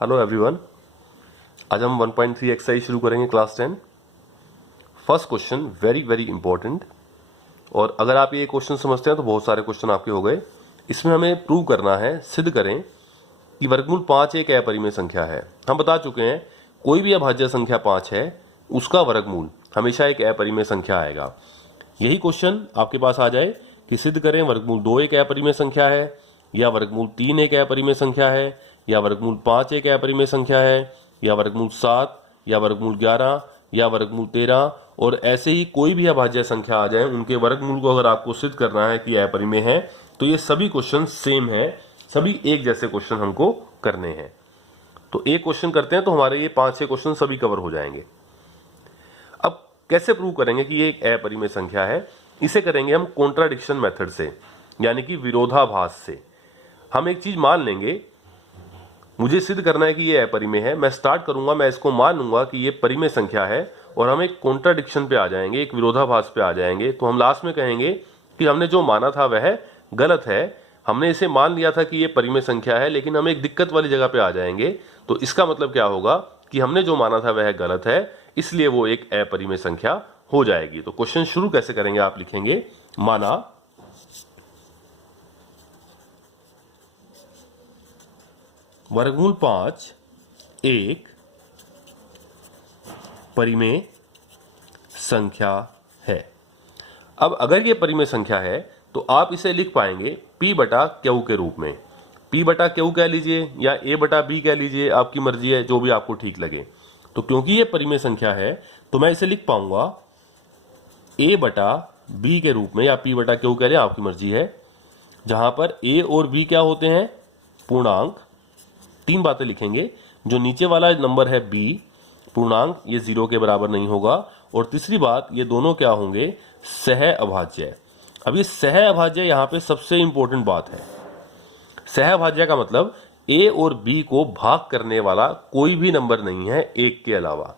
Hello everyone. आज हम 1.3 exercise शुरू करेंगे class 10। First question very very important, और अगर आप ये क्वेश्चन समझते हैं तो बहुत सारे क्वेश्चन आपके हो गए। इसमें हमें प्रूव करना है, सिद्ध करें कि वर्गमूल 5 एक अपरिमेय संख्या है। हम बता चुके हैं कोई भी अभाज्य संख्या 5 है उसका वर्गमूल हमेशा एक अपरिमेय संख्या आएगा। यही क्वेश्चन आपके पास आ जाए कि सिद्ध करें वर्गमूल 2 एक अपरिमेय संख्या है, या वर्गमूल 3 एक अपरिमेय संख्या है, या वर्गमूल 5 एक अपरिमेय संख्या है, या वर्गमूल 7, या वर्गमूल 11, या वर्गमूल 13, और ऐसे ही कोई भी अभाज्य संख्या आ जाए उनके वर्गमूल को अगर आपको सिद्ध करना है कि अपरिमेय है, तो ये सभी क्वेश्चन सेम है, सभी एक जैसे क्वेश्चन हमको करने हैं। तो एक क्वेश्चन करते हैं तो हमारे ये 5-6 क्वेश्चन सभी कवर हो जाएंगे। अब कैसे प्रूव करेंगे कि ये एक अपरिमेय संख्या है? इसे करेंगे हम कॉन्ट्राडिक्शन मेथड से, यानी कि विरोधाभास से। हम एक चीज मान लेंगे, मुझे सिद्ध करना है कि ये अपरिमेय है, मैं स्टार्ट करूंगा, मैं इसको मान लूंगा कि ये परिमेय संख्या है, और हम एक कॉन्ट्राडिक्शन पे आ जाएंगे, एक विरोधाभास पे आ जाएंगे। तो हम लास्ट में कहेंगे कि हमने जो माना था वह गलत है, हमने इसे मान लिया था कि ये परिमेय संख्या है, लेकिन हम एक दिक्कत वाली जगह पे आ जाएंगे। तो इसका मतलब क्या होगा कि हमने जो माना था वह गलत है, इसलिए वो एक अपरिमेय संख्या हो जाएगी। तो क्वेश्चन शुरू कैसे करेंगे? आप लिखेंगे माना वर्गमूल 5 एक परिमेय संख्या है। अब अगर ये परिमेय संख्या है तो आप इसे लिख पाएंगे P बटा क्यू के रूप में। P बटा क्यू कह लीजिए या A बटा B कह लीजिए, आपकी मर्जी है, जो भी आपको ठीक लगे। तो क्योंकि ये परिमेय संख्या है तो मैं इसे लिख पाऊंगा A बटा B के रूप में, या P बटा क्यू कह लें, आपकी मर्जी है, जहां पर A और B क्या होते हैं? पूर्णांक। तीन बातें लिखेंगे, जो नीचे वाला नंबर है B पूर्णांक, ये 0 के बराबर नहीं होगा, और तीसरी बात, ये दोनों क्या होंगे? सह अभाज्य। अब ये सह अभाज्य यहां पे सबसे इंपॉर्टेंट बात है। सह अभाज्य का मतलब A और B को भाग करने वाला कोई भी नंबर नहीं है एक के अलावा।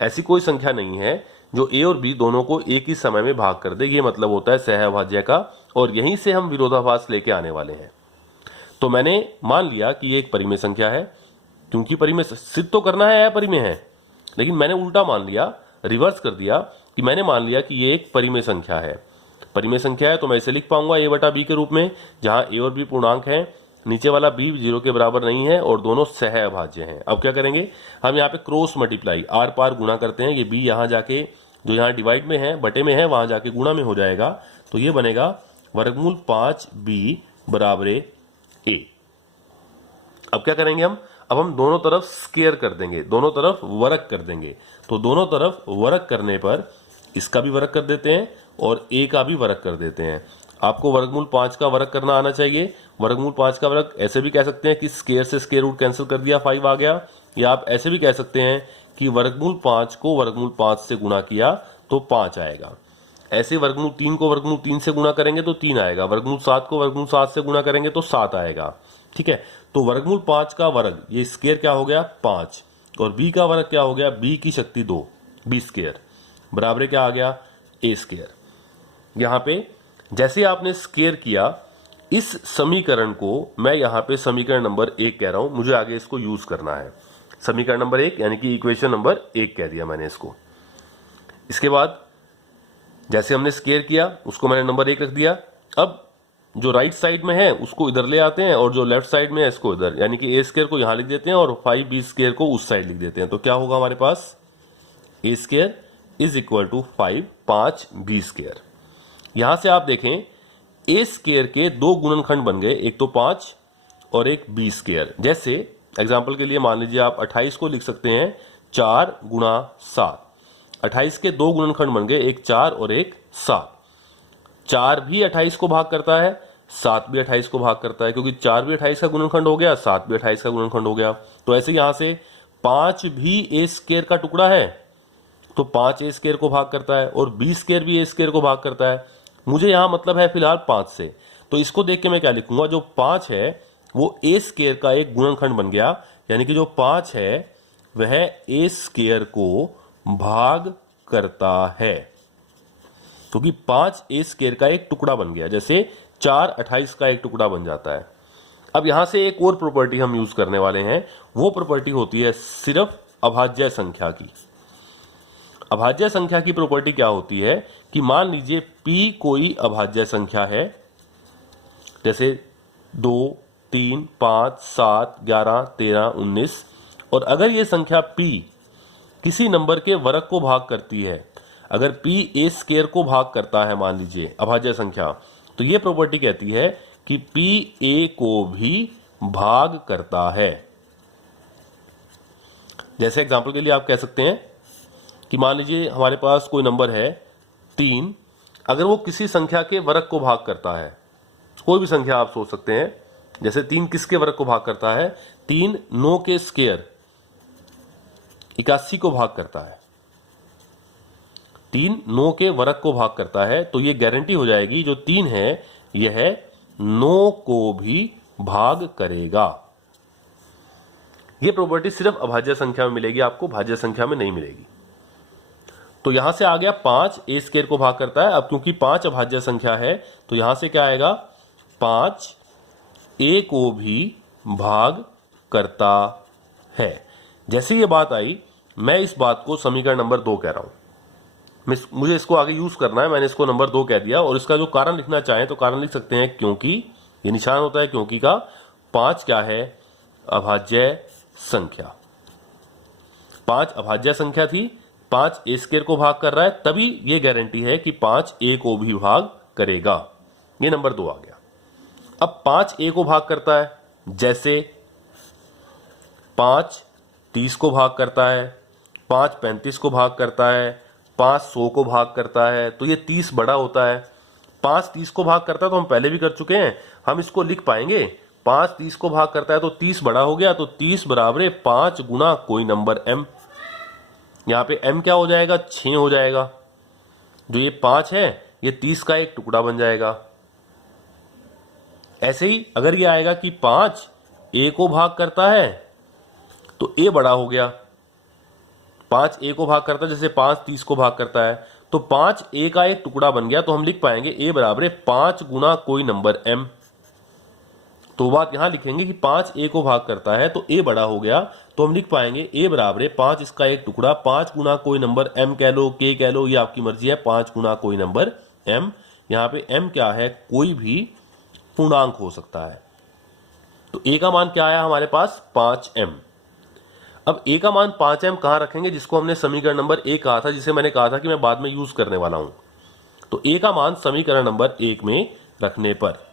ऐसी कोई संख्या नहीं है जो A और B दोनों को एक ही समय में भाग कर दे, ये मतलब होता है सह अभाज्य का, और यहीं से हम विरोधाभास लेके आने वाले हैं। तो मैंने मान लिया कि ये एक परिमेय संख्या है, क्योंकि परिमेय सिद्ध तो करना है अपरिमेय है, लेकिन मैंने उल्टा मान लिया, रिवर्स कर दिया कि मैंने मान लिया कि ये एक परिमेय संख्या है। परिमेय संख्या है तो मैं इसे लिख पाऊंगा A बटा B के रूप में, जहां A और B पूर्णांक है, नीचे वाला B 0 के बराबर नहीं है, और दोनों सह अभाज्य हैं। अब क्या करेंगे? हम यहाँ पे क्रॉस मल्टीप्लाई, आर पार गुणा करते हैं। ये B यहाँ जाके, जो यहाँ डिवाइड में है, बटे में है, वहां जाके गुणा में हो जाएगा। तो ये बनेगा वर्गमूल 5B बराबर A। अब क्या करेंगे हम? अब हम दोनों तरफ स्क्वायर कर देंगे, दोनों तरफ वर्ग कर देंगे। तो दोनों तरफ वर्ग करने पर इसका भी वर्ग कर देते हैं और A का भी वर्ग कर देते हैं। आपको वर्गमूल 5 का वर्ग करना आना चाहिए। वर्गमूल 5 का वर्ग ऐसे भी कह सकते हैं कि स्क्वायर से स्क्वायर रूट कैंसिल कर दिया, 5 आ गया, या आप ऐसे भी कह सकते हैं कि वर्गमूल 5 को वर्गमूल 5 से गुणा किया तो 5 आएगा। ऐसे वर्गमूल 3 को वर्गमूल 3 से गुणा करेंगे तो 3 आएगा, वर्गमूल 7 को वर्गमूल 7 से गुणा करेंगे तो 7 आएगा। ठीक है, तो वर्गमूल 5 का वर्ग, ये स्क्वायर क्या हो गया? 5, और B का वर्ग क्या हो गया? B की शक्ति 2, B स्क्वायर बराबर क्या आ गया? A square. यहां पे जैसे आपने स्क्वायर किया, इस समीकरण को मैं यहां पे समीकरण नंबर 1 कह रहा हूं, मुझे आगे इसको यूज करना है। समीकरण नंबर 1 यानी कि इक्वेशन नंबर 1 कह दिया मैंने इसको। इसके बाद जैसे हमने स्क्वायर किया उसको मैंने नंबर 1 रख दिया। अब जो राइट साइड में है उसको इधर ले आते हैं, और जो लेफ्ट साइड में है इसको इधर, यानी कि A स्क्वायर को यहां लिख देते हैं और 5B स्क्वायर को उस साइड लिख देते हैं। तो क्या होगा हमारे पास? A square is equal to 5B square. यहां से आप देखें A स्क्वायर के दो गुणनखंड बन गए, एक तो 5 और एक B स्क्वायर। जैसे एग्जाम्पल के लिए मान लीजिए आप 28 को लिख सकते हैं 4 गुणा 7। 28 के दो गुणनखंड बन गए, एक 4 और एक 7। 4 भी 28 को भाग करता है, 7 भी 28 को भाग करता है, क्योंकि 4 भी 28 का गुणनखंड हो गया, 7 भी 28 का गुणनखंड हो गया। तो ऐसे यहां से 5 भी A स्क्वायर का टुकड़ा है, तो 5 A स्क्वायर को भाग करता है, और B स्क्वायर भी A स्क्वायर को भाग करता है। मुझे यहां मतलब है फिलहाल 5 से, तो इसको देख के मैं क्या लिखूंगा? जो 5 है वो A स्क्वायर का एक गुणनखंड बन गया, यानी कि जो 5 है वह A स्क्वायर को भाग करता है, क्योंकि 5 A स्क्वायर का एक टुकड़ा बन गया। जैसे 4 28 का एक टुकड़ा बन जाता है। अब यहां से एक और प्रॉपर्टी हम यूज करने वाले हैं, वो प्रॉपर्टी होती है सिर्फ अभाज्य संख्या की। अभाज्य संख्या की प्रॉपर्टी क्या होती है कि मान लीजिए p कोई अभाज्य संख्या है, जैसे 2, 3, 5, 7, 11, 13, 19, और अगर ये संख्या p किसी नंबर के वर्ग को भाग करती है, अगर p a स्क्वायर को भाग करता है मान लीजिए अभाज्य संख्या, तो ये प्रॉपर्टी कहती है कि p a को भी भाग करता है। जैसे एग्जांपल के लिए आप कह सकते हैं कि मान लीजिए हमारे पास कोई नंबर है 3, अगर वो किसी संख्या के वर्ग को भाग करता है, कोई भी संख्या आप सोच सकते हैं, जैसे 3 किसके वर्ग को भाग करता है, 3 9 के स्क्वायर 81 को भाग करता है, 3 9 के वर्ग को भाग करता है, तो ये गारंटी हो जाएगी जो 3 है यह 9 को भी भाग करेगा। ये प्रॉपर्टी सिर्फ अभाज्य संख्या में मिलेगी आपको, भाज्य संख्या में नहीं मिलेगी। तो यहां से आ गया 5 a स्क्वायर को भाग करता है। अब क्योंकि 5 अभाज्य संख्या है तो यहां से क्या आएगा, 5 a को भी भाग करता है। जैसे ये बात आई, मैं इस बात को समीकरण नंबर 2 कह रहा हूं, मुझे इसको आगे यूज करना है, मैंने इसको नंबर 2 कह दिया, और इसका जो कारण लिखना चाहें तो कारण लिख सकते हैं क्योंकि, ये निशान होता है क्योंकि का। 5 क्या है, अभाज्य संख्या। 5 अभाज्य संख्या थी, 5 a स्क्वायर को भाग कर रहा है, तभी ये गारंटी है कि 5 a को भी भाग करेगा। ये नंबर 2 आ गया। अब 5 a को भाग करता है, जैसे 5 30 को भाग करता है, 5 35 को भाग करता है, 5 100 को भाग करता है, तो ये 30 बड़ा होता है। 5 30 को भाग करता है तो हम पहले भी कर चुके हैं, हम इसको लिख पाएंगे। 5 30 को भाग करता है तो 30 बड़ा हो गया, तो 30 बराबर 5 गुना कोई नंबर m। यहां पे m क्या हो जाएगा, 6 हो जाएगा। जो ये 5 है ये 30 का एक टुकड़ा बन जाएगा। ऐसे ही अगर ये आएगा कि 5 a को भाग करता है तो a बड़ा हो गया। 5 a को भाग करता है, जैसे 5 30 को भाग करता है, तो 5 a का एक टुकड़ा बन गया, तो हम लिख पाएंगे a बराबर 5 गुना कोई नंबर m। तो बात यहां लिखेंगे कि 5 a को भाग करता है तो a बड़ा हो गया, तो हम लिख पाएंगे a बराबर 5 इसका एक टुकड़ा, 5 गुना कोई नंबर m कह लो, k कह लो, ये आपकी मर्जी है, 5 गुना कोई नंबर m। यहां पे m क्या है, कोई भी पूर्णांक हो सकता है। तो a का मान क्या आया हमारे पास, 5m। अब a का मान 5m कहां रखेंगे, जिसको हमने समीकरण नंबर 1 कहा था, जिसे मैंने कहा था कि मैं बाद में यूज करने वाला हूं। तो a का मान समीकरण नंबर 1 में रखने पर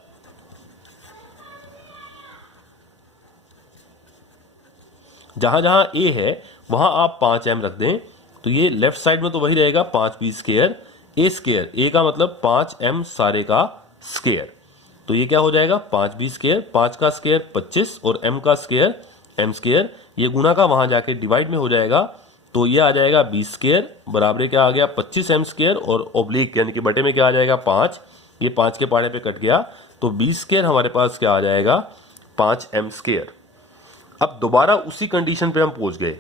जहां जहां a है वहां आप 5m रख दें, तो ये लेफ्ट साइड में तो वही रहेगा 5b square a square, a का मतलब 5m सारे का स्क्वायर। तो ये क्या हो जाएगा, 5b स्क्वायर, 5 का स्क्वायर 25 और m का स्क्वायर m स्क्वायर, ये गुना का वहां जाके डिवाइड में हो जाएगा, तो ये आ जाएगा b स्क्वायर बराबर क्या आ गया, 25m स्क्वायर, और ओब्लिक यानी कि बटे में क्या आ जाएगा 5, ये 5 के पहाड़े पे कट गया, तो b स्क्वायर हमारे पास क्या आ जाएगा, 5m स्क्वायर। अब दोबारा उसी कंडीशन पे हम पहुंच गए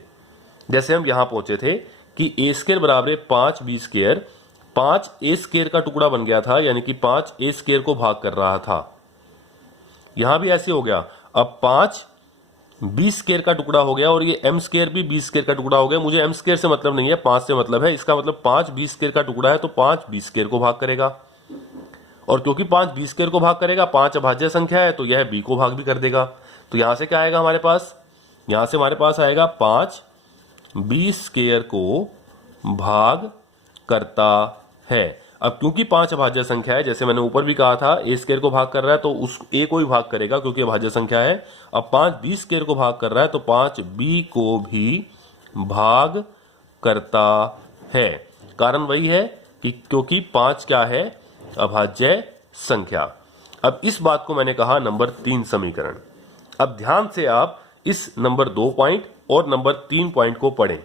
जैसे हम यहां पहुंचे थे कि a स्क्वायर बराबर 5b स्क्वायर, 5 a स्क्वायर का टुकड़ा बन गया था, यानी कि 5 a स्क्वायर को भाग कर रहा था। यहां भी ऐसे हो गया, अब 5 b स्क्वायर का टुकड़ा हो गया, और ये m स्क्वायर भी b स्क्वायर का टुकड़ा हो गया। मुझे m स्क्वायर से मतलब नहीं है, 5 से मतलब है। इसका मतलब 5 b स्क्वायर का टुकड़ा है तो 5 b स्क्वायर को भाग करेगा, और क्योंकि 5 b स्क्वायर को भाग करेगा, 5 अभाज्य संख्या है तो यह b को भाग भी कर देगा। तो यहां से क्या आएगा हमारे पास, यहां से हमारे पास आएगा 5 b स्क्वायर को भाग करता है। अब क्योंकि 5 अभाज्य संख्या है, जैसे मैंने ऊपर भी कहा था a स्क्वायर को भाग कर रहा है तो उस a को भी भाग करेगा क्योंकि अभाज्य संख्या है। अब 5 b स्क्वायर को भाग कर रहा है तो 5 b को भी भाग करता है। कारण वही है कि क्योंकि 5 क्या है, अभाज्य संख्या। अब इस बात को मैंने कहा नंबर 3 समीकरण। अब ध्यान से आप इस नंबर 2 पॉइंट और नंबर 3 पॉइंट को पढ़ें।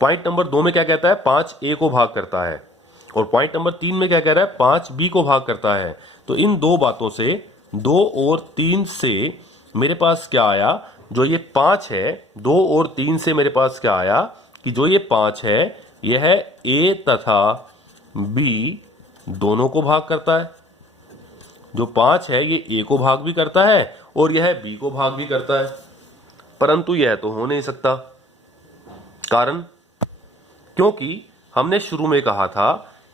पॉइंट नंबर 2 में क्या कहता है, 5a को भाग करता है, और पॉइंट नंबर 3 में क्या कह रहा है, 5b को भाग करता है। तो इन दो बातों से, 2 और 3 से मेरे पास क्या आया, जो ये 5 है, 2 और 3 से मेरे पास क्या आया कि जो ये 5 है यह a तथा b दोनों को भाग करता है। जो 5 है ये a को भाग भी करता है और यह b को भाग भी करता है, परंतु यह तो हो नहीं सकता। कारण, क्योंकि हमने शुरू में कहा था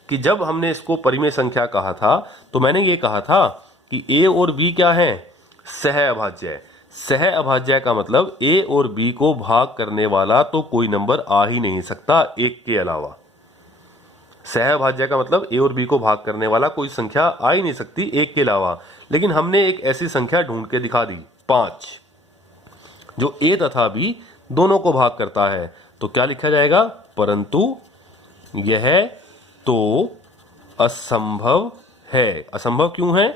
कि जब हमने इसको परिमेय संख्या कहा था तो मैंने ये कहा था कि a और b क्या है, सह अभाज्य। सह अभाज्य का मतलब a और b को भाग करने वाला तो कोई नंबर आ ही नहीं सकता एक के अलावा। सह अभाज्य का मतलब a और b को भाग करने वाला कोई संख्या आ ही नहीं सकती एक के अलावा। लेकिन हमने एक ऐसी संख्या ढूंढ के दिखा दी 5, जो a तथा b दोनों को भाग करता है। तो क्या लिखा जाएगा, परंतु यह तो असंभव है। असंभव क्यों है,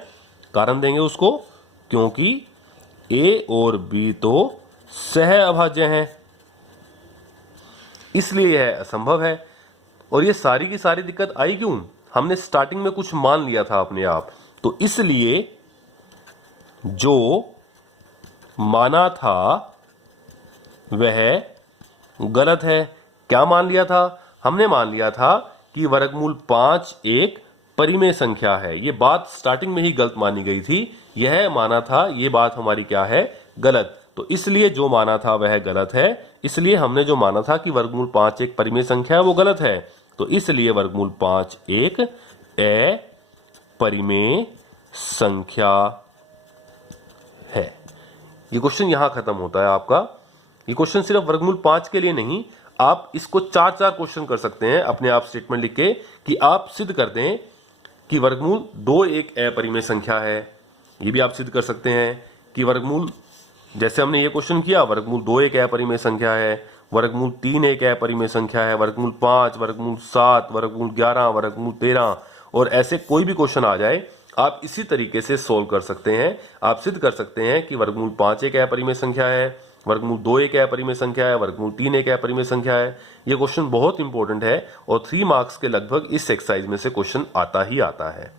कारण देंगे उसको, क्योंकि a और b तो सह अभाज्य हैं, इसलिए यह असंभव है। और ये सारी की सारी दिक्कत आई क्यों, हमने स्टार्टिंग में कुछ मान लिया था अपने आप, तो इसलिए जो माना था वह गलत है। क्या मान लिया था, हमने मान लिया था कि वर्गमूल 5 एक परिमेय संख्या है। ये बात स्टार्टिंग में ही गलत मानी गई थी, यह माना था, ये बात हमारी क्या है, गलत। तो इसलिए जो माना था वह गलत है, इसलिए हमने जो माना था कि वर्गमूल 5 एक परिमेय संख्या है वो गलत है। तो इसलिए वर्गमूल 5 एक अपरिमेय संख्या है। ये क्वेश्चन यहां खत्म होता है आपका। ये क्वेश्चन सिर्फ वर्गमूल 5 के लिए नहीं, आप इसको 4 क्वेश्चन कर सकते हैं अपने आप स्टेटमेंट लिख के कि आप सिद्ध कर दें कि वर्गमूल 2 एक अपरिमेय संख्या है। ये भी आप सिद्ध कर सकते हैं कि वर्गमूल, जैसे हमने ये क्वेश्चन किया, वर्गमूल 2 एक अपरिमेय संख्या है, वर्गमूल 3 एक अपरिमेय संख्या है, वर्गमूल 5, वर्गमूल 7, वर्गमूल 11, वर्गमूल 13, और ऐसे कोई भी क्वेश्चन आ जाए आप इसी तरीके से सोल्व कर सकते हैं। आप सिद्ध कर सकते हैं कि वर्गमूल 5 एक अपरिमेय संख्या है, वर्गमूल 2 एक अपरिमेय संख्या है, वर्गमूल 3 एक अपरिमेय संख्या है। ये क्वेश्चन बहुत इंपॉर्टेंट है और 3 मार्क्स के लगभग इस एक्सरसाइज में से क्वेश्चन आता ही आता है।